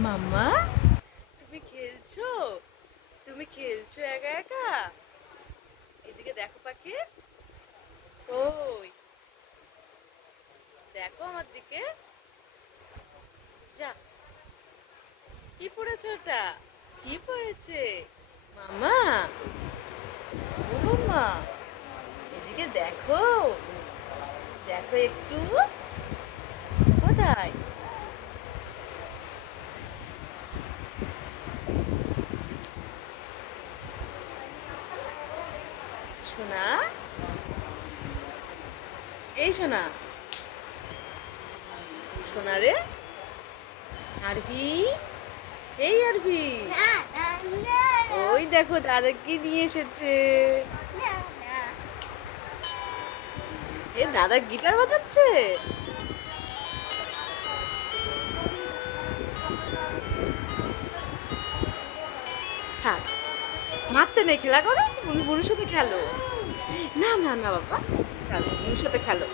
মাম্মা, তুমি খেলছো? তুমি খেলছো একা একা? এদিকে দেখো পাখি। ওই দেখো আমার দিকে। যা, কি পড়েছে ওটা? কি পড়েছে? মামা, ও মাম্মা, এদিকে দেখো। দেখো একটু। কোথায়? সোনা, এই সোনা। সোনা রে, আরবি, এই আরবি। ওই দেখো দাদা কি নিয়ে এসেছে। এ দাদা গিটার বাজাচ্ছে। থাক, মারতে নেই, খেলা করো, বুনুর সাথে খেলো। না না না বাবা, খেলো বুনুর সাথে খেলো।